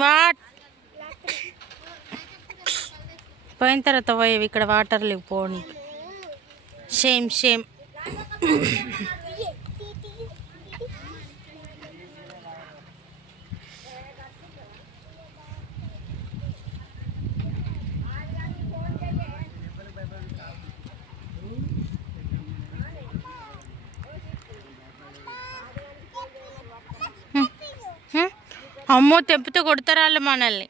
What పోయిన తర్వాత పోయేవి ఇక్కడ వాటర్ లేవు పోనీ. Shame shame. అమ్మో తెంపితే కొడతారు వాళ్ళు మనల్ని.